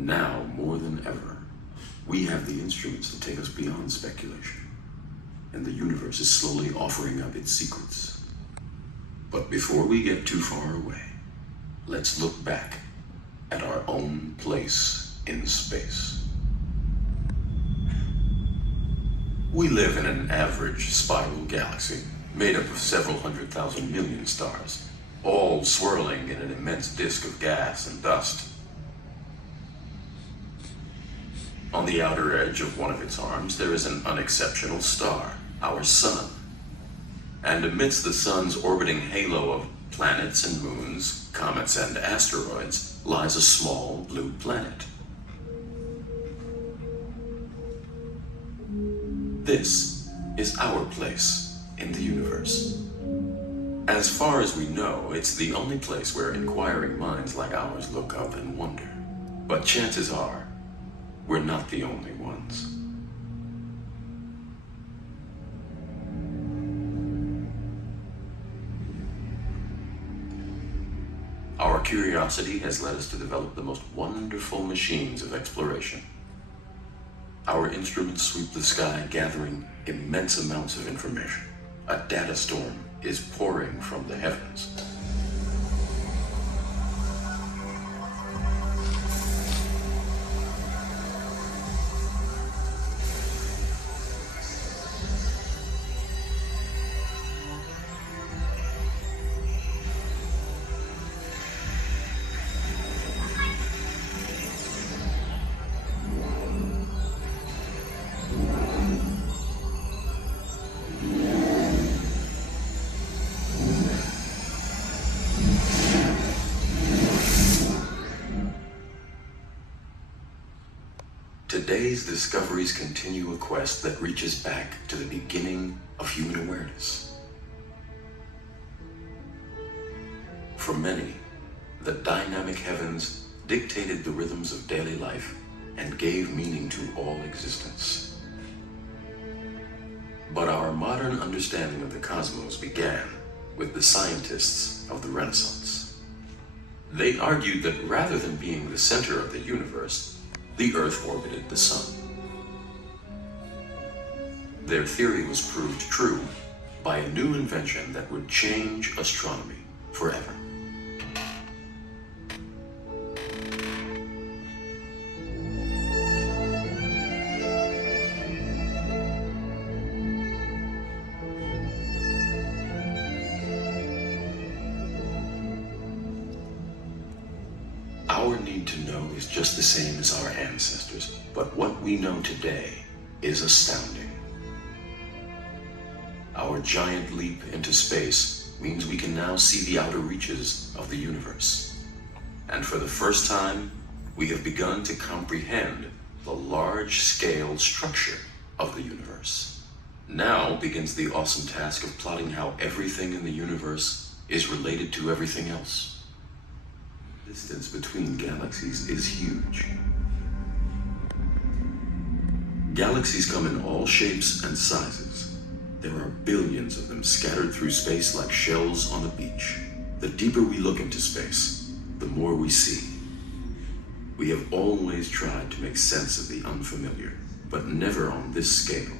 Now, more than ever, we have the instruments to take us beyond speculation, and the universe is slowly offering up its secrets. But before we get too far away, let's look back at our own place in space. We live in an average spiral galaxy made up of several 100,000 million stars, all swirling in an immense disk of gas and dust. On the outer edge of one of its arms, there is an unexceptional star, our sun. And amidst the sun's orbiting halo of planets and moons, comets and asteroids, lies a small blue planet. This is our place in the universe. As far as we know, it's the only place where inquiring minds like ours look up and wonder. But chances are, we're not the only ones. Our curiosity has led us to develop the most wonderful machines of exploration. Our instruments sweep the sky, gathering immense amounts of information. A data storm is pouring from the heavens. Today's discoveries continue a quest that reaches back to the beginning of human awareness. For many, the dynamic heavens dictated the rhythms of daily life and gave meaning to all existence. But our modern understanding of the cosmos began with the scientists of the Renaissance. They argued that rather than being the center of the universe, the Earth orbited the Sun. Their theory was proved true by a new invention that would change astronomy forever. Our need to know is just the same as our ancestors, but what we know today is astounding. Our giant leap into space means we can now see the outer reaches of the universe. And for the first time, we have begun to comprehend the large-scale structure of the universe. Now begins the awesome task of plotting how everything in the universe is related to everything else. The distance between galaxies is huge. Galaxies come in all shapes and sizes. There are billions of them scattered through space like shells on a beach. The deeper we look into space, the more we see. We have always tried to make sense of the unfamiliar, but never on this scale.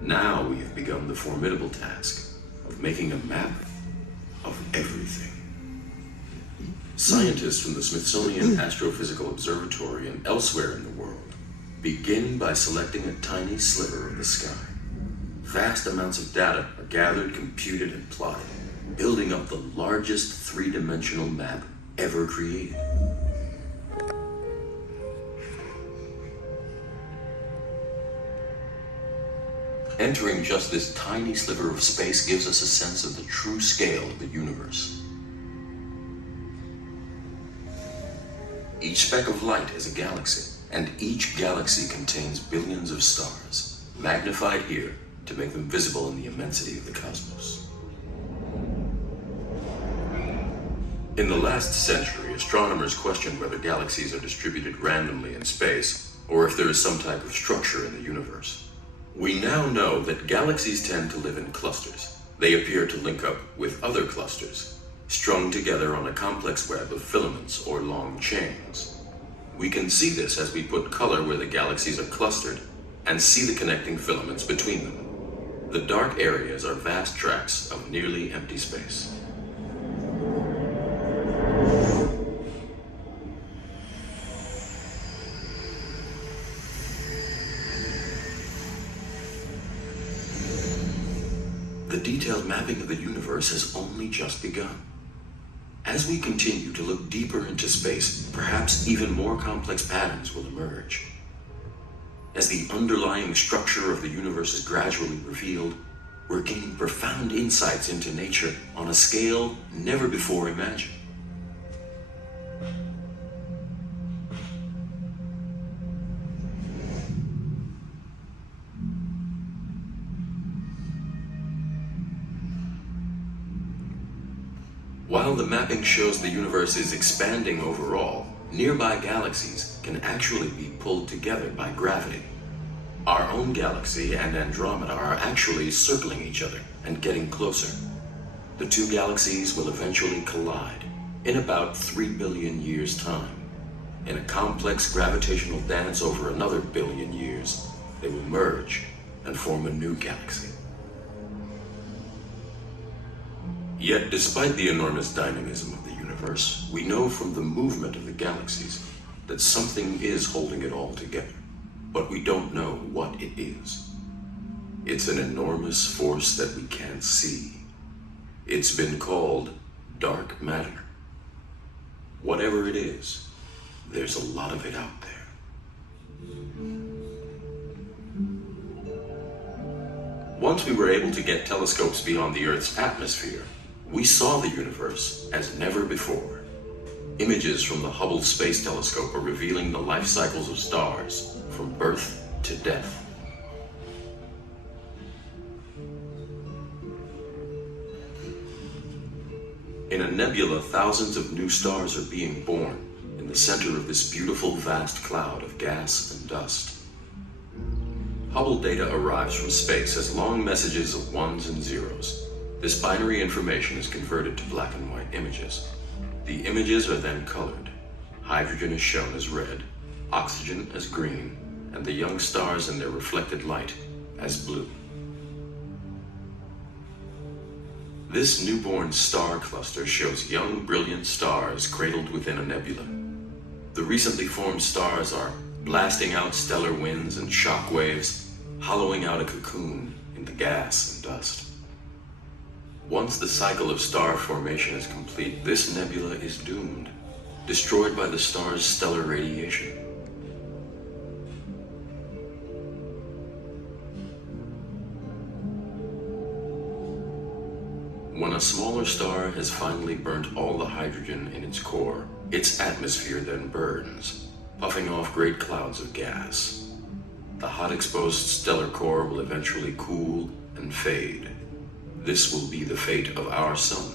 Now we have begun the formidable task of making a map of everything. Scientists from the Smithsonian Astrophysical Observatory and elsewhere in the world begin by selecting a tiny sliver of the sky. Vast amounts of data are gathered, computed, and plotted, building up the largest three-dimensional map ever created. Entering just this tiny sliver of space gives us a sense of the true scale of the universe. Each speck of light is a galaxy, and each galaxy contains billions of stars, magnified here to make them visible in the immensity of the cosmos. In the last century, astronomers questioned whether galaxies are distributed randomly in space, or if there is some type of structure in the universe. We now know that galaxies tend to live in clusters. They appear to link up with other clusters, strung together on a complex web of filaments or long chains. We can see this as we put color where the galaxies are clustered and see the connecting filaments between them. The dark areas are vast tracts of nearly empty space. The detailed mapping of the universe has only just begun. As we continue to look deeper into space, perhaps even more complex patterns will emerge. As the underlying structure of the universe is gradually revealed, we're gaining profound insights into nature on a scale never before imagined. While the mapping shows the universe is expanding overall, nearby galaxies can actually be pulled together by gravity. Our own galaxy and Andromeda are actually circling each other and getting closer. The two galaxies will eventually collide in about 3 billion years' time. In a complex gravitational dance over another billion years, they will merge and form a new galaxy. Yet, despite the enormous dynamism of the universe, we know from the movement of the galaxies that something is holding it all together, but we don't know what it is. It's an enormous force that we can't see. It's been called dark matter. Whatever it is, there's a lot of it out there. Once we were able to get telescopes beyond the Earth's atmosphere, we saw the universe as never before. Images from the Hubble Space Telescope are revealing the life cycles of stars from birth to death. In a nebula, thousands of new stars are being born in the center of this beautiful, vast cloud of gas and dust. Hubble data arrives from space as long messages of ones and zeros. This binary information is converted to black and white images. The images are then colored. Hydrogen is shown as red, oxygen as green, and the young stars and their reflected light as blue. This newborn star cluster shows young, brilliant stars cradled within a nebula. The recently formed stars are blasting out stellar winds and shock waves, hollowing out a cocoon in the gas and dust. Once the cycle of star formation is complete, this nebula is doomed, destroyed by the star's stellar radiation. When a smaller star has finally burnt all the hydrogen in its core, its atmosphere then burns, puffing off great clouds of gas. The hot exposed stellar core will eventually cool and fade. This will be the fate of our sun,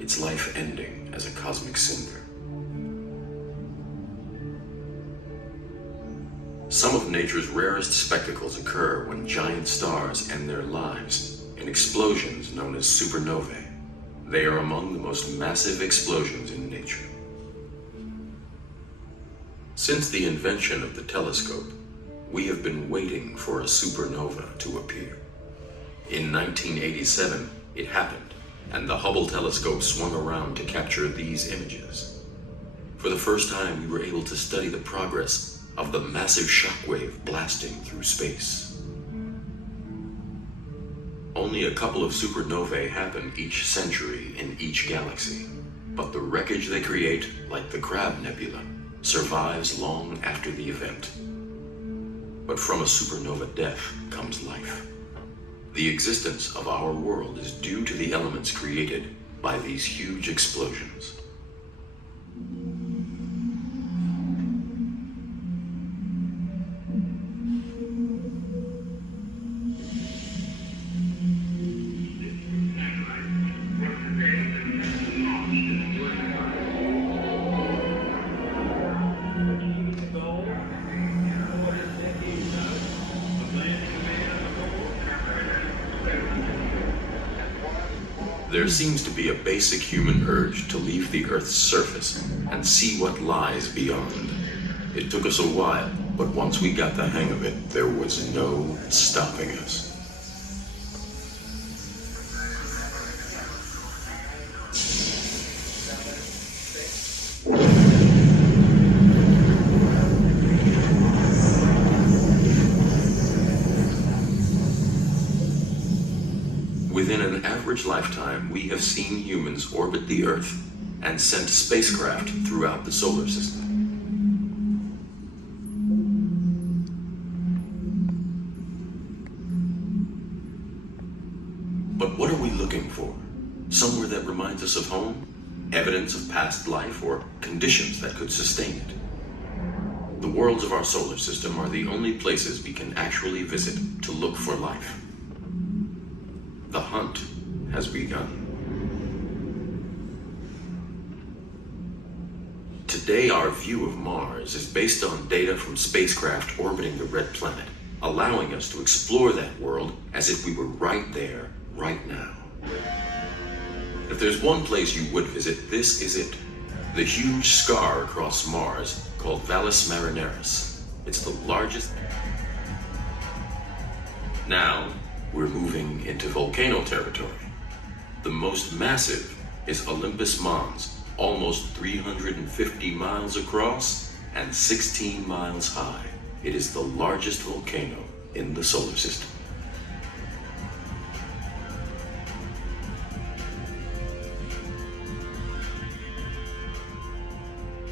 its life ending as a cosmic cinder. Some of nature's rarest spectacles occur when giant stars end their lives in explosions known as supernovae. They are among the most massive explosions in nature. Since the invention of the telescope, we have been waiting for a supernova to appear. In 1987, it happened, and the Hubble telescope swung around to capture these images. For the first time, we were able to study the progress of the massive shockwave blasting through space. Only a couple of supernovae happen each century in each galaxy, but the wreckage they create, like the Crab Nebula, survives long after the event. But from a supernova death comes life. The existence of our world is due to the elements created by these huge explosions. There seems to be a basic human urge to leave the Earth's surface and see what lies beyond. It took us a while, but once we got the hang of it, there was no stopping us. Within an average lifetime, we have seen humans orbit the Earth and sent spacecraft throughout the solar system. But what are we looking for? Somewhere that reminds us of home? Evidence of past life or conditions that could sustain it? The worlds of our solar system are the only places we can actually visit to look for life. The hunt has begun. Today, our view of Mars is based on data from spacecraft orbiting the red planet, allowing us to explore that world as if we were right there, right now. If there's one place you would visit, this is it. The huge scar across Mars called Valles Marineris. It's the largest. Now, we're moving into volcano territory. The most massive is Olympus Mons, almost 350 miles across and 16 miles high. It is the largest volcano in the solar system.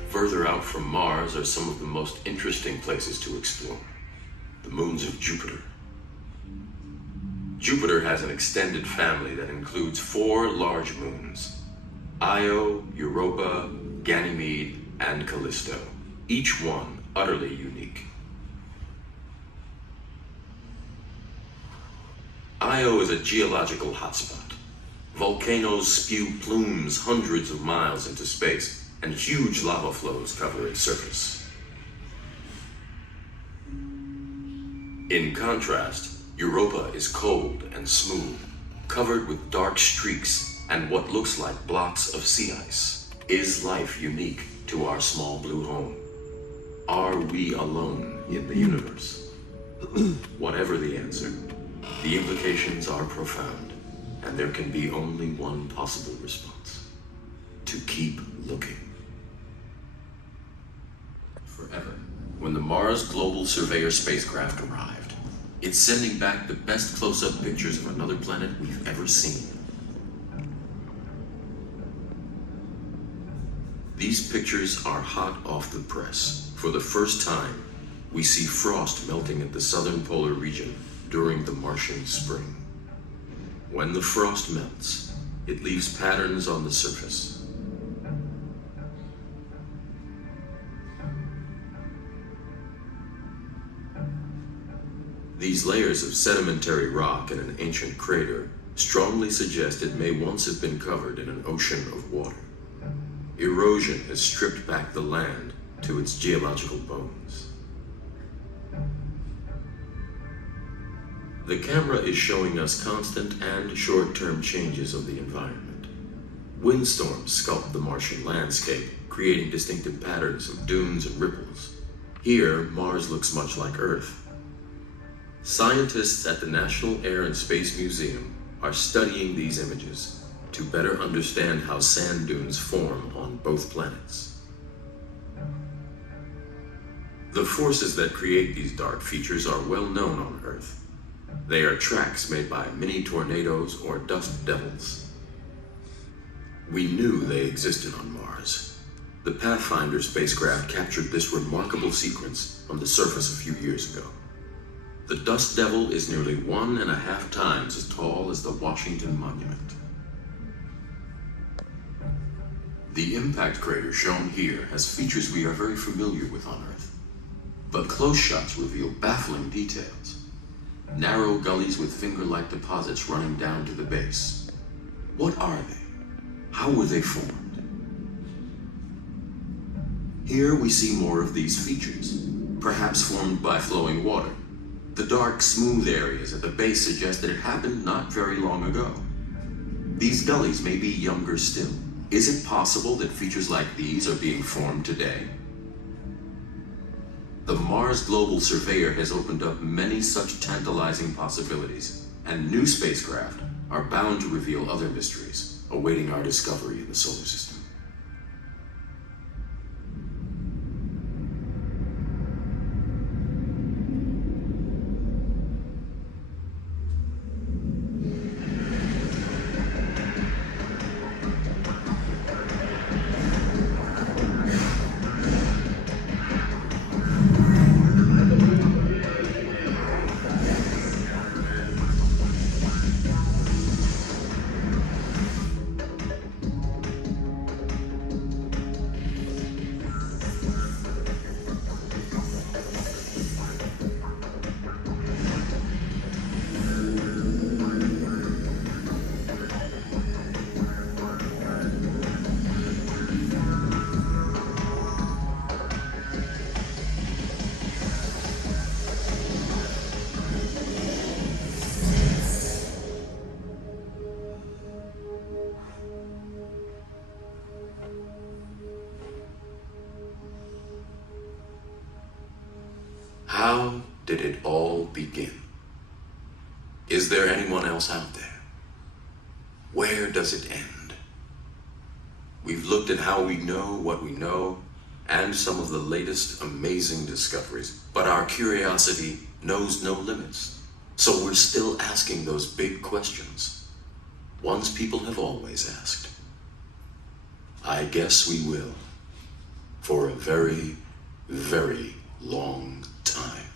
Further out from Mars are some of the most interesting places to explore. The moons of Jupiter. Jupiter has an extended family that includes 4 large moons: Io, Europa, Ganymede, and Callisto, each one utterly unique. Io is a geological hotspot. Volcanoes spew plumes hundreds of miles into space, and huge lava flows cover its surface. In contrast, Europa is cold and smooth, covered with dark streaks and what looks like blocks of sea ice. Is life unique to our small blue home? Are we alone in the universe? Whatever the answer, the implications are profound, and there can be only one possible response: to keep looking. Forever. When the Mars Global Surveyor spacecraft arrived, it's sending back the best close-up pictures of another planet we've ever seen. These pictures are hot off the press. For the first time, we see frost melting at the southern polar region during the Martian spring. When the frost melts, it leaves patterns on the surface. These layers of sedimentary rock in an ancient crater strongly suggest it may once have been covered in an ocean of water. Erosion has stripped back the land to its geological bones. The camera is showing us constant and short-term changes of the environment. Windstorms sculpt the Martian landscape, creating distinctive patterns of dunes and ripples. Here, Mars looks much like Earth. Scientists at the National Air and Space Museum are studying these images to better understand how sand dunes form on both planets. The forces that create these dark features are well known on Earth. They are tracks made by mini tornadoes or dust devils. We knew they existed on Mars. The Pathfinder spacecraft captured this remarkable sequence from the surface a few years ago. The dust devil is nearly 1.5 times as tall as the Washington Monument. The impact crater shown here has features we are very familiar with on Earth, but close shots reveal baffling details. Narrow gullies with finger-like deposits running down to the base. What are they? How were they formed? Here we see more of these features, perhaps formed by flowing water. The dark, smooth areas at the base suggest that it happened not very long ago. These gullies may be younger still. Is it possible that features like these are being formed today? The Mars Global Surveyor has opened up many such tantalizing possibilities, and new spacecraft are bound to reveal other mysteries awaiting our discovery in the solar system. How did it all begin? Is there anyone else out there? Where does it end? We've looked at how we know what we know and some of the latest amazing discoveries, but our curiosity knows no limits. So we're still asking those big questions, ones people have always asked. I guess we will, for a very, very long time.